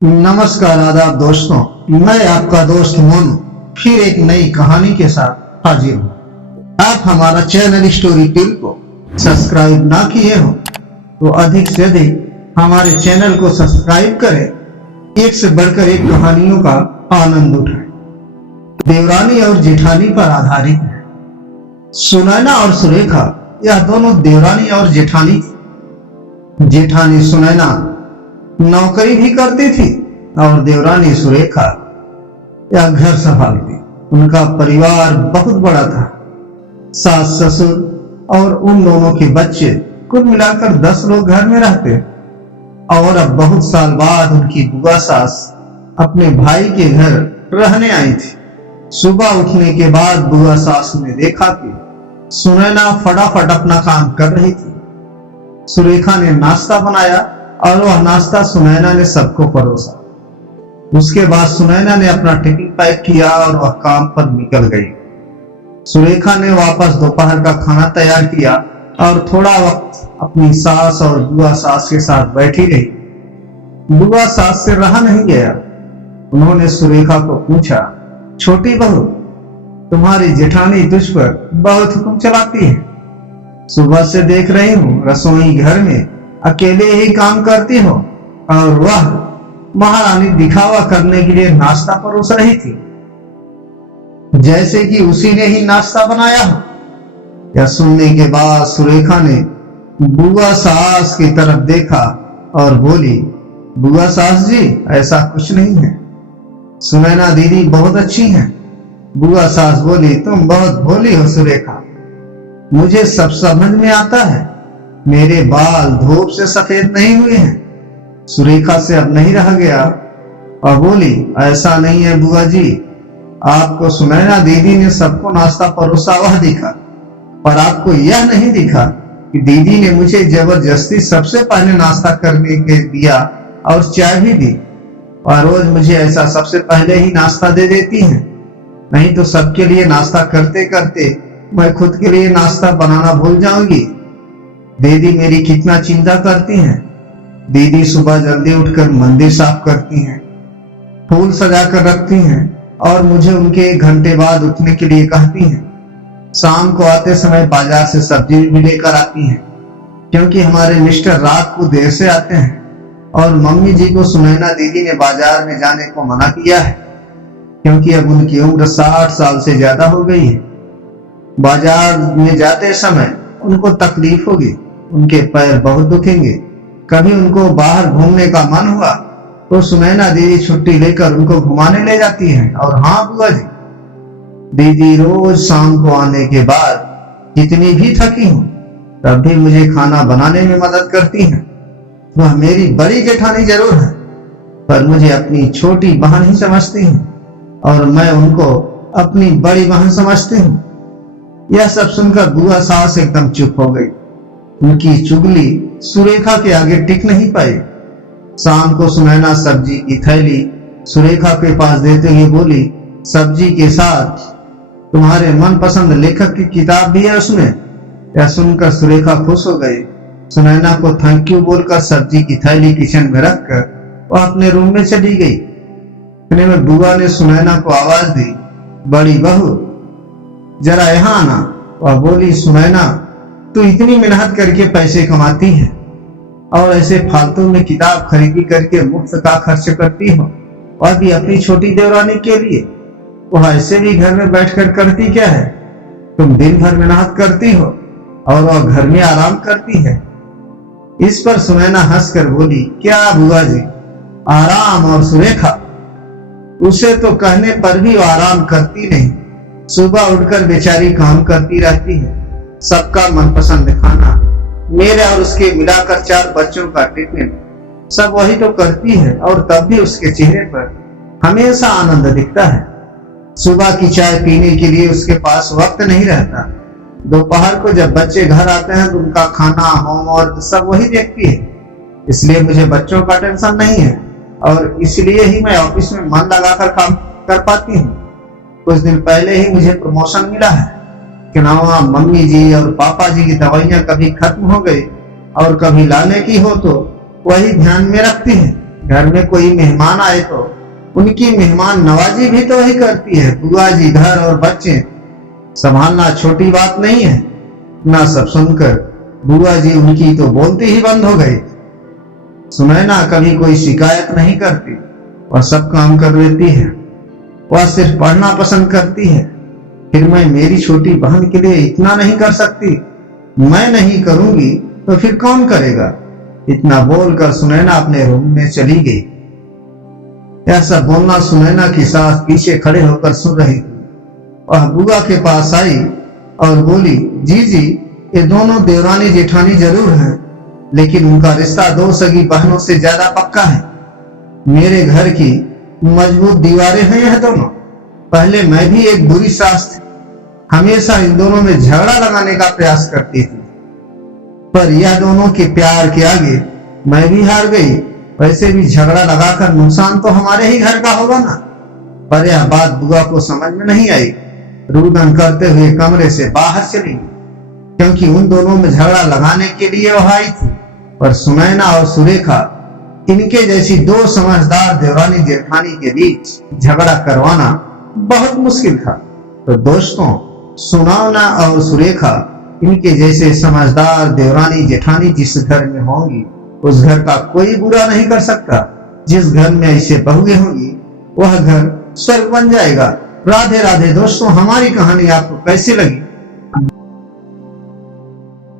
नमस्कार आदाब दोस्तों, मैं आपका दोस्त मोनू फिर एक नई कहानी के साथ हाजिर हूँ। आप हमारा चैनल स्टोरी टिल को सब्सक्राइब ना किए हो तो अधिक से अधिक हमारे चैनल को सब्सक्राइब करें। एक से बढ़कर एक कहानियों का आनंद उठाएं। देवरानी और जेठानी पर आधारित है। सुनैना और सुरेखा यह दोनों देवरानी और जेठानी थी। जेठानी सुनैना नौकरी भी करती थी और देवरानी सुरेखा या घर संभालती। उनका परिवार बहुत बड़ा था। सास ससुर और उन दोनों के बच्चे कुल मिलाकर 10 लोग घर में रहते। और अब बहुत साल बाद उनकी बुआ सास अपने भाई के घर रहने आई थी। सुबह उठने के बाद बुआ सास ने देखा कि सुनैना फटाफट अपना काम कर रही थी। सुरेखा ने नाश्ता बनाया और वह नाश्ता सुनैना ने सबको परोसा। उसके बाद सुनैना ने अपना टिफिन पैक किया और वह काम पर निकल गई। सुरेखा ने वापस दोपहर का खाना तैयार किया और थोड़ा वक्त अपनी सास और बुआ सास के साथ बैठी रही। बुआ सास से रहा नहीं गया। उन्होंने सुरेखा को पूछा, छोटी बहू, तुम्हारी जेठानी तुझ पर बहुत हुक्म चलाती है। सुबह से देख रही हूँ रसोई घर में अकेले ही काम करती हो और वह महारानी दिखावा करने के लिए नाश्ता परोस रही थी, जैसे कि उसी ने ही नाश्ता बनाया हो। यह सुनने के बाद सुरेखा ने बुआ सास की तरफ देखा और बोली, बुआ सास जी, ऐसा कुछ नहीं है। सुनैना दीदी बहुत अच्छी हैं। बुआ सास बोली, तुम बहुत भोली हो सुरेखा, मुझे सब समझ में आता है। मेरे बाल धूप से सफेद नहीं हुए हैं। सुरेखा से अब नहीं रह गया और बोली, ऐसा नहीं है बुआ जी, आपको सुनैना दीदी ने सबको नाश्ता परोसा हुआ दिखा, पर आपको यह नहीं दिखा कि दीदी ने मुझे जबरदस्ती सबसे पहले नाश्ता करने के दिया और चाय भी दी। और रोज मुझे ऐसा सबसे पहले ही नाश्ता दे देती हैं। नहीं तो सबके लिए नाश्ता करते करते मैं खुद के लिए नाश्ता बनाना भूल जाऊंगी। दीदी मेरी कितना चिंता करती हैं। दीदी सुबह जल्दी उठकर मंदिर साफ करती हैं, फूल सजा कर रखती हैं और मुझे उनके 1 घंटे बाद उठने के लिए कहती हैं। शाम को आते समय बाजार से सब्जी भी लेकर आती हैं, क्योंकि हमारे मिस्टर रात को देर से आते हैं और मम्मी जी को सुनैना दीदी ने बाजार में जाने को मना किया है, क्योंकि अब उनकी उम्र 60 साल से ज्यादा हो गई है। बाजार में जाते समय उनको तकलीफ होगी, उनके पैर बहुत दुखेंगे। कभी उनको बाहर घूमने का मन हुआ तो सुनैना दीदी छुट्टी लेकर उनको घुमाने ले जाती हैं। और हाँ बुआ जी, दीदी रोज शाम को आने के बाद जितनी भी थकी हूँ तब भी मुझे खाना बनाने में मदद करती हैं। वह मेरी बड़ी जेठानी जरूर है, पर मुझे अपनी छोटी बहन ही समझती हैं और मैं उनको अपनी बड़ी बहन समझती हूँ। यह सब सुनकर बुआ सास एकदम चुप हो गई। उनकी चुगली सुरेखा के आगे टिक नहीं पाई। शाम को सुनैना सब्जी की थैली सुरेखा के पास देते हुए बोली, सब्जी के साथ तुम्हारे मनपसंद लेखक की किताब भी है उसमें। यह सुनकर सुरेखा खुश हो गई। सुनैना को थैंक यू बोलकर सब्जी की थैली किचन में रखकर वह अपने रूम में चली गई। इतने में बुआ ने सुनैना को आवाज दी, बड़ी बहू जरा यहाँ आना। वह बोली, सुनैना, तू इतनी मेहनत करके पैसे कमाती है और ऐसे फालतू में किताब खरीदी करके मुफ्त का खर्च करती हो, और भी अपनी छोटी देवरानी के लिए। वह ऐसे भी घर में बैठकर करती क्या है? तुम दिन भर मेहनत करती हो और वह घर में आराम करती है। इस पर सुनैना हंसकर बोली, क्या बुआ जी, आराम? और सुरेखा, उसे तो कहने पर भी वो आराम करती नहीं। सुबह उठकर बेचारी काम करती रहती है। सबका मनपसंद खाना, मेरे और उसके मिलाकर 4 बच्चों का टिफिन, सब वही तो करती है और तब भी उसके चेहरे पर हमेशा आनंद दिखता है। सुबह की चाय पीने के लिए उसके पास वक्त नहीं रहता। दोपहर को जब बच्चे घर आते हैं तो उनका खाना, होमवर्क सब वही देखती है। इसलिए मुझे बच्चों का टेंशन नहीं है और इसलिए ही मैं ऑफिस में मन लगाकर काम कर पाती हूँ। कुछ दिन पहले ही मुझे प्रमोशन मिला है कि ना मम्मी जी और पापा जी की दवाइयां कभी खत्म हो गई और कभी लाने की हो तो वही ध्यान में रखती है। घर में कोई मेहमान आए तो उनकी मेहमान नवाजी भी तो वही करती है। बुआ जी घर और बच्चे संभालना छोटी बात नहीं है। ना सब सुनकर बुआ जी उनकी तो बोलती ही बंद हो गई। सुनैना कभी कोई शिकायत नहीं करती, वह सब काम कर लेती है। वह सिर्फ पढ़ना पसंद करती है। फिर मैं मेरी छोटी बहन के लिए इतना नहीं कर सकती? मैं नहीं करूंगी तो फिर कौन करेगा? इतना बोलकर सुनैना अपने रूम में चली गई। यह सब बोलना सुनैना की सास पीछे खड़े होकर सुन रही थी। वह बुआ के पास आई और बोली, जी ये दोनों देवरानी जेठानी जरूर हैं, लेकिन उनका रिश्ता दो सगी बहनों से ज्यादा पक्का है। मेरे घर की मजबूत दीवारें हैं यह दोनों। पहले मैं भी एक बुरी सास थी, हमेशा इन दोनों में झगड़ा लगाने का प्रयास करती थी, पर यह दोनों के प्यार के आगे मैं भी हार गई। वैसे भी झगड़ा लगाकर नुकसान तो हमारे ही घर का होगा ना। पर यह बात बुआ को समझ में नहीं आई। रुदन करते हुए कमरे से बाहर चली, क्योंकि उन दोनों में झगड़ा लगाने के लिए वह आई थी। पर सुनैना और सुरेखा, इनके जैसी दो समझदार देवरानी जेठानी के बीच झगड़ा करवाना बहुत मुश्किल था। तो दोस्तों, सुनैना और सुरेखा, इनके जैसे समझदार देवरानी जेठानी जिस घर में होंगी, उस घर का कोई बुरा नहीं कर सकता। जिस घर में ऐसे बहुएं होंगी, वह घर स्वर्ग बन जाएगा। राधे राधे दोस्तों, हमारी कहानी आपको कैसी लगी